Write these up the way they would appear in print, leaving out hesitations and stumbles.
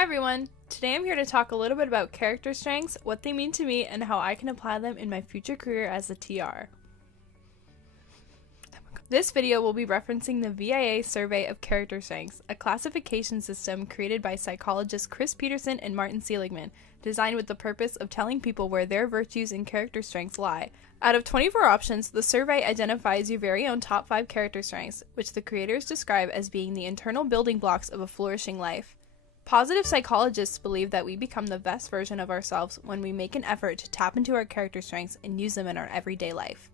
Hi everyone! Today I'm here to talk a little bit about character strengths, what they mean to me, and how I can apply them in my future career as a TR. This video will be referencing the VIA Survey of Character Strengths, a classification system created by psychologists Chris Peterson and Martin Seligman, designed with the purpose of telling people where their virtues and character strengths lie. Out of 24 options, the survey identifies your very own top 5 character strengths, which the creators describe as being the internal building blocks of a flourishing life. Positive psychologists believe that we become the best version of ourselves when we make an effort to tap into our character strengths and use them in our everyday life.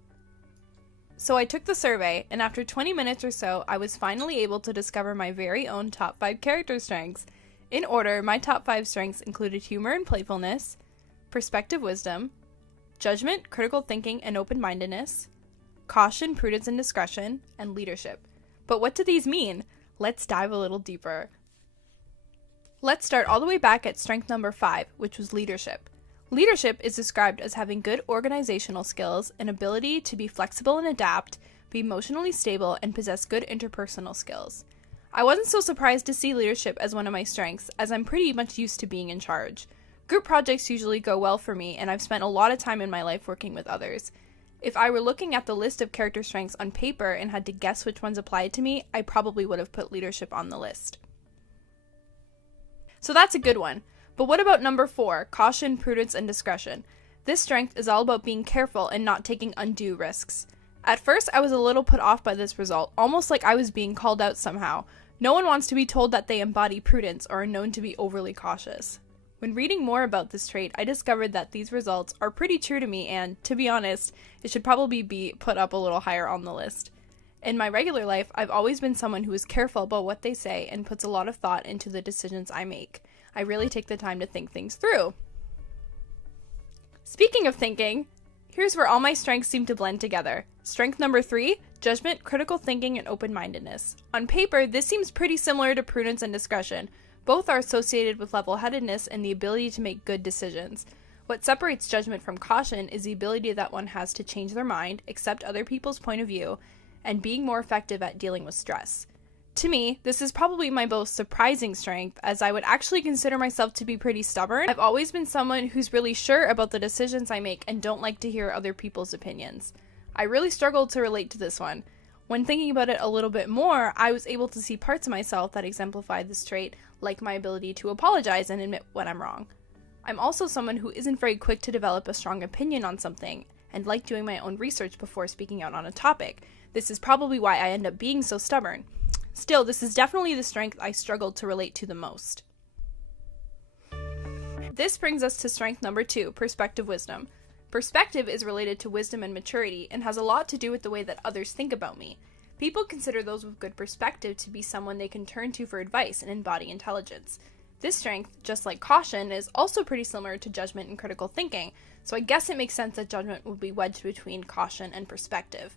So I took the survey, and after 20 minutes or so, I was finally able to discover my very own top 5 character strengths. In order, my top 5 strengths included humor and playfulness, perspective wisdom, judgment, critical thinking, and open-mindedness, caution, prudence, and discretion, and leadership. But what do these mean? Let's dive a little deeper. Let's start all the way back at strength number 5, which was leadership. Leadership is described as having good organizational skills, an ability to be flexible and adapt, be emotionally stable, and possess good interpersonal skills. I wasn't so surprised to see leadership as one of my strengths, as I'm pretty much used to being in charge. Group projects usually go well for me, and I've spent a lot of time in my life working with others. If I were looking at the list of character strengths on paper and had to guess which ones applied to me, I probably would have put leadership on the list. So that's a good one. But what about number 4, caution, prudence, and discretion? This strength is all about being careful and not taking undue risks. At first, I was a little put off by this result, almost like I was being called out somehow. No one wants to be told that they embody prudence or are known to be overly cautious. When reading more about this trait, I discovered that these results are pretty true to me and, to be honest, it should probably be put up a little higher on the list. In my regular life, I've always been someone who is careful about what they say and puts a lot of thought into the decisions I make. I really take the time to think things through. Speaking of thinking, here's where all my strengths seem to blend together. Strength number 3, judgment, critical thinking, and open-mindedness. On paper, this seems pretty similar to prudence and discretion. Both are associated with level-headedness and the ability to make good decisions. What separates judgment from caution is the ability that one has to change their mind, accept other people's point of view, and being more effective at dealing with stress. To me, this is probably my most surprising strength, as I would actually consider myself to be pretty stubborn. I've always been someone who's really sure about the decisions I make and don't like to hear other people's opinions. I really struggled to relate to this one. When thinking about it a little bit more, I was able to see parts of myself that exemplified this trait, like my ability to apologize and admit when I'm wrong. I'm also someone who isn't very quick to develop a strong opinion on something, and like doing my own research before speaking out on a topic. This is probably why I end up being so stubborn. Still, this is definitely the strength I struggled to relate to the most. This brings us to strength number 2, perspective wisdom. Perspective is related to wisdom and maturity and has a lot to do with the way that others think about me. People consider those with good perspective to be someone they can turn to for advice and embody intelligence. This strength, just like caution, is also pretty similar to judgment and critical thinking, so I guess it makes sense that judgment would be wedged between caution and perspective.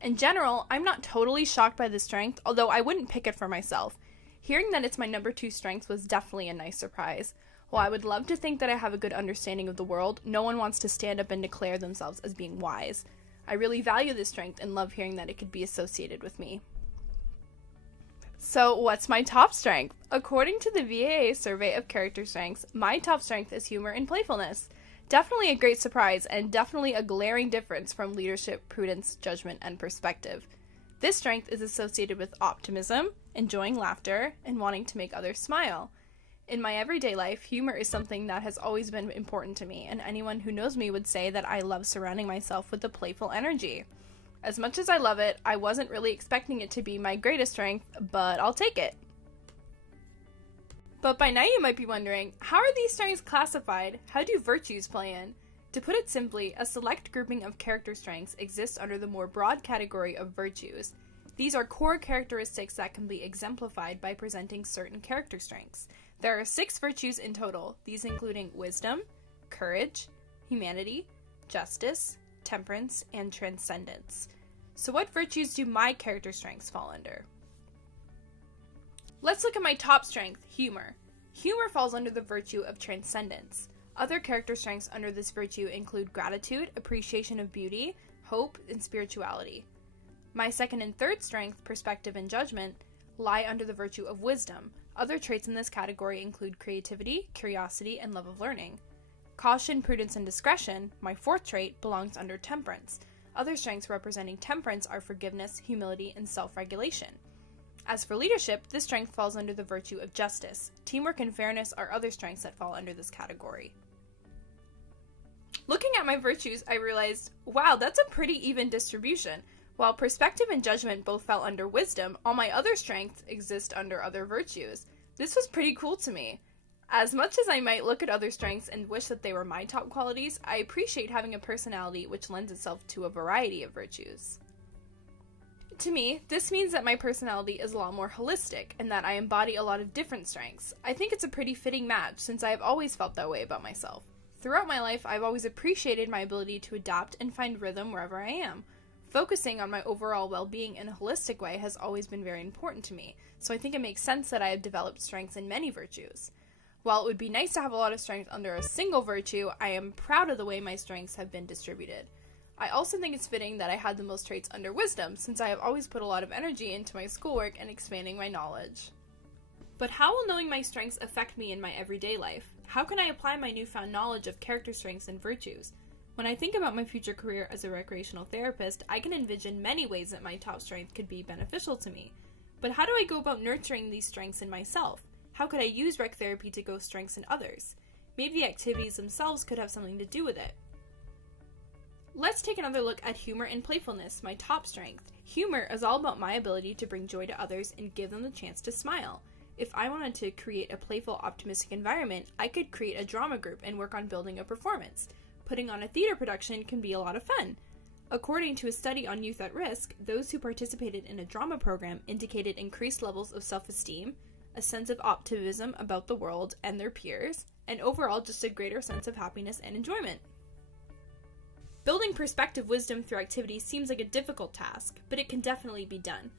In general, I'm not totally shocked by this strength, although I wouldn't pick it for myself. Hearing that it's my number 2 strength was definitely a nice surprise. While I would love to think that I have a good understanding of the world, no one wants to stand up and declare themselves as being wise. I really value this strength and love hearing that it could be associated with me. So, what's my top strength? According to the VIA Survey of Character Strengths, my top strength is humor and playfulness. Definitely a great surprise, and definitely a glaring difference from leadership, prudence, judgment, and perspective. This strength is associated with optimism, enjoying laughter, and wanting to make others smile. In my everyday life, humor is something that has always been important to me, and anyone who knows me would say that I love surrounding myself with a playful energy. As much as I love it, I wasn't really expecting it to be my greatest strength, but I'll take it. But by now you might be wondering, how are these strengths classified? How do virtues play in? To put it simply, a select grouping of character strengths exists under the more broad category of virtues. These are core characteristics that can be exemplified by presenting certain character strengths. There are 6 virtues in total, these including wisdom, courage, humanity, justice, temperance, and transcendence. So what virtues do my character strengths fall under? Let's look at my top strength, humor. Humor falls under the virtue of transcendence. Other character strengths under this virtue include gratitude, appreciation of beauty, hope, and spirituality. My second and third strength, perspective and judgment, lie under the virtue of wisdom. Other traits in this category include creativity, curiosity, and love of learning. Caution, prudence, and discretion, my fourth trait, belongs under temperance. Other strengths representing temperance are forgiveness, humility, and self-regulation. As for leadership, this strength falls under the virtue of justice. Teamwork and fairness are other strengths that fall under this category. Looking at my virtues, I realized, wow, that's a pretty even distribution. While perspective and judgment both fell under wisdom, all my other strengths exist under other virtues. This was pretty cool to me. As much as I might look at other strengths and wish that they were my top qualities, I appreciate having a personality which lends itself to a variety of virtues. To me, this means that my personality is a lot more holistic and that I embody a lot of different strengths. I think it's a pretty fitting match since I have always felt that way about myself. Throughout my life, I've always appreciated my ability to adapt and find rhythm wherever I am. Focusing on my overall well-being in a holistic way has always been very important to me, so I think it makes sense that I have developed strengths in many virtues. While it would be nice to have a lot of strength under a single virtue, I am proud of the way my strengths have been distributed. I also think it's fitting that I had the most traits under wisdom, since I have always put a lot of energy into my schoolwork and expanding my knowledge. But how will knowing my strengths affect me in my everyday life? How can I apply my newfound knowledge of character strengths and virtues? When I think about my future career as a recreational therapist, I can envision many ways that my top strength could be beneficial to me. But how do I go about nurturing these strengths in myself? How could I use rec therapy to grow strengths in others? Maybe the activities themselves could have something to do with it. Let's take another look at humor and playfulness, my top strength. Humor is all about my ability to bring joy to others and give them the chance to smile. If I wanted to create a playful, optimistic environment, I could create a drama group and work on building a performance. Putting on a theater production can be a lot of fun. According to a study on youth at risk, those who participated in a drama program indicated increased levels of self-esteem, a sense of optimism about the world and their peers, and overall just a greater sense of happiness and enjoyment. Building perspective wisdom through activity seems like a difficult task, but it can definitely be done.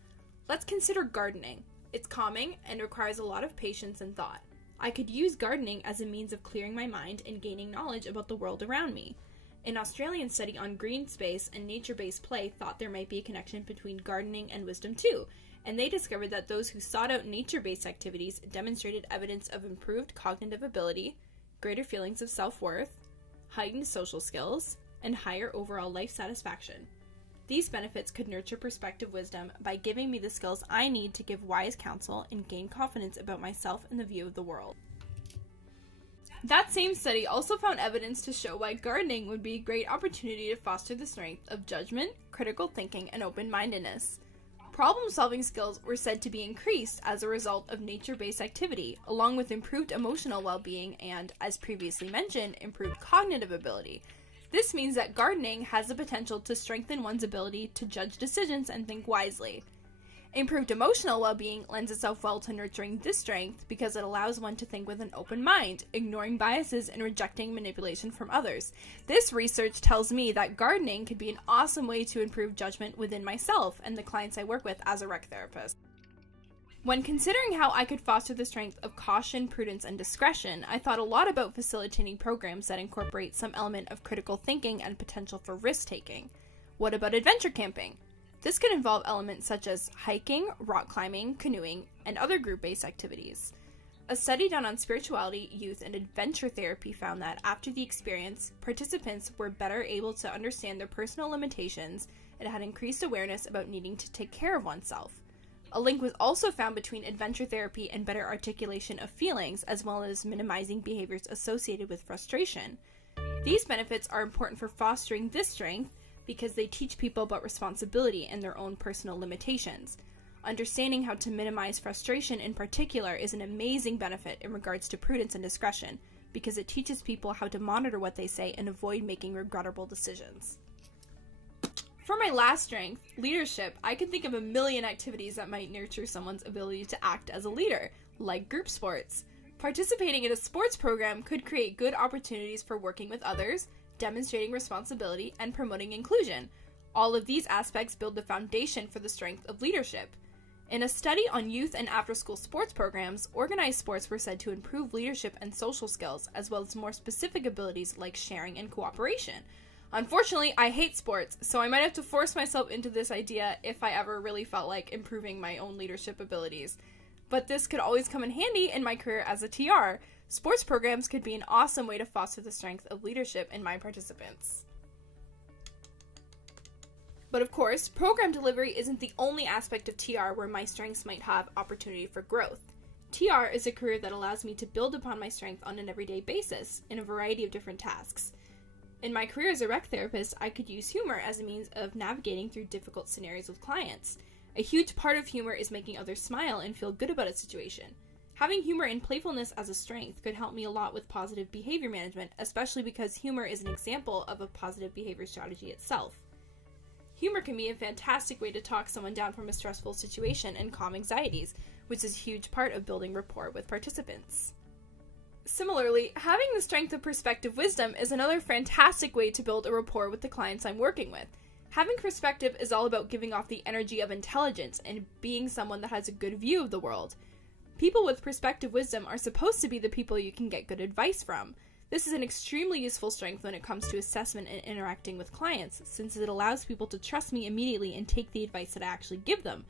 Let's consider gardening. It's calming and requires a lot of patience and thought. I could use gardening as a means of clearing my mind and gaining knowledge about the world around me. An Australian study on green space and nature-based play thought there might be a connection between gardening and wisdom too, and they discovered that those who sought out nature-based activities demonstrated evidence of improved cognitive ability, greater feelings of self-worth, heightened social skills, and higher overall life satisfaction. These benefits could nurture perspective wisdom by giving me the skills I need to give wise counsel and gain confidence about myself and the view of the world. That same study also found evidence to show why gardening would be a great opportunity to foster the strength of judgment, critical thinking, and open-mindedness. Problem-solving skills were said to be increased as a result of nature-based activity, along with improved emotional well-being and, as previously mentioned, improved cognitive ability. This means that gardening has the potential to strengthen one's ability to judge decisions and think wisely. Improved emotional well-being lends itself well to nurturing this strength because it allows one to think with an open mind, ignoring biases and rejecting manipulation from others. This research tells me that gardening could be an awesome way to improve judgment within myself and the clients I work with as a rec therapist. When considering how I could foster the strength of caution, prudence, and discretion, I thought a lot about facilitating programs that incorporate some element of critical thinking and potential for risk-taking. What about adventure camping? This could involve elements such as hiking, rock climbing, canoeing, and other group-based activities. A study done on spirituality, youth, and adventure therapy found that after the experience, participants were better able to understand their personal limitations and had increased awareness about needing to take care of oneself. A link was also found between adventure therapy and better articulation of feelings, as well as minimizing behaviors associated with frustration. These benefits are important for fostering this strength because they teach people about responsibility and their own personal limitations. Understanding how to minimize frustration in particular is an amazing benefit in regards to prudence and discretion, because it teaches people how to monitor what they say and avoid making regrettable decisions. For my last strength, leadership, I can think of a million activities that might nurture someone's ability to act as a leader, like group sports. Participating in a sports program could create good opportunities for working with others, demonstrating responsibility, and promoting inclusion. All of these aspects build the foundation for the strength of leadership. In a study on youth and after-school sports programs, organized sports were said to improve leadership and social skills, as well as more specific abilities like sharing and cooperation. Unfortunately, I hate sports, so I might have to force myself into this idea if I ever really felt like improving my own leadership abilities. but this could always come in handy in my career as a TR. Sports programs could be an awesome way to foster the strength of leadership in my participants. But of course, program delivery isn't the only aspect of TR where my strengths might have opportunity for growth. TR is a career that allows me to build upon my strength on an everyday basis in a variety of different tasks. In my career as a rec therapist, I could use humor as a means of navigating through difficult scenarios with clients. A huge part of humor is making others smile and feel good about a situation. Having humor and playfulness as a strength could help me a lot with positive behavior management, especially because humor is an example of a positive behavior strategy itself. Humor can be a fantastic way to talk someone down from a stressful situation and calm anxieties, which is a huge part of building rapport with participants. Similarly, having the strength of perspective wisdom is another fantastic way to build a rapport with the clients I'm working with. Having perspective is all about giving off the energy of intelligence and being someone that has a good view of the world. People with perspective wisdom are supposed to be the people you can get good advice from. This is an extremely useful strength when it comes to assessment and interacting with clients, since it allows people to trust me immediately and take the advice that I actually give them.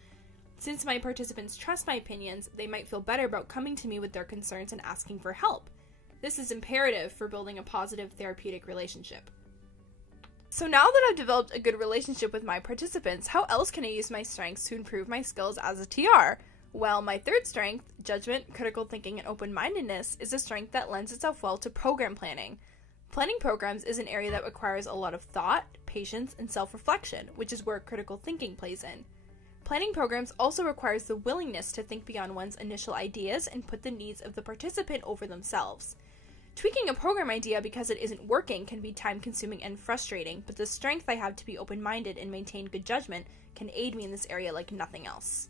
Since my participants trust my opinions, they might feel better about coming to me with their concerns and asking for help. This is imperative for building a positive therapeutic relationship. So now that I've developed a good relationship with my participants, how else can I use my strengths to improve my skills as a TR? Well, my third strength, judgment, critical thinking, and open-mindedness, is a strength that lends itself well to program planning. Planning programs is an area that requires a lot of thought, patience, and self-reflection, which is where critical thinking plays in. Planning programs also requires the willingness to think beyond one's initial ideas and put the needs of the participant over themselves. Tweaking a program idea because it isn't working can be time-consuming and frustrating, but the strength I have to be open-minded and maintain good judgment can aid me in this area like nothing else.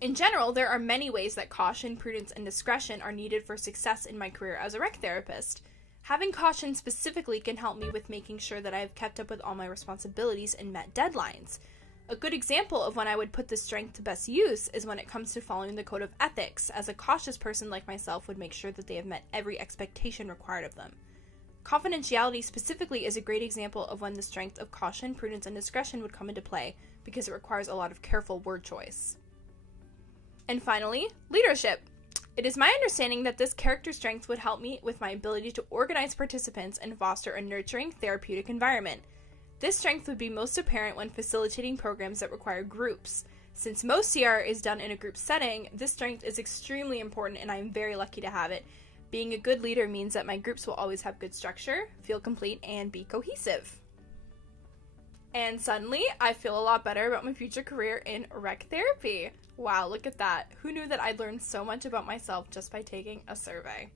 In general, there are many ways that caution, prudence, and discretion are needed for success in my career as a rec therapist. Having caution specifically can help me with making sure that I have kept up with all my responsibilities and met deadlines. A good example of when I would put this strength to best use is when it comes to following the code of ethics, as a cautious person like myself would make sure that they have met every expectation required of them. Confidentiality specifically is a great example of when the strength of caution, prudence, and discretion would come into play, because it requires a lot of careful word choice. And finally, leadership. It is my understanding that this character strength would help me with my ability to organize participants and foster a nurturing, therapeutic environment. This strength would be most apparent when facilitating programs that require groups. Since most CR is done in a group setting, this strength is extremely important and I am very lucky to have it. Being a good leader means that my groups will always have good structure, feel complete, and be cohesive. And suddenly, I feel a lot better about my future career in rec therapy. Wow, look at that. Who knew that I'd learn so much about myself just by taking a survey?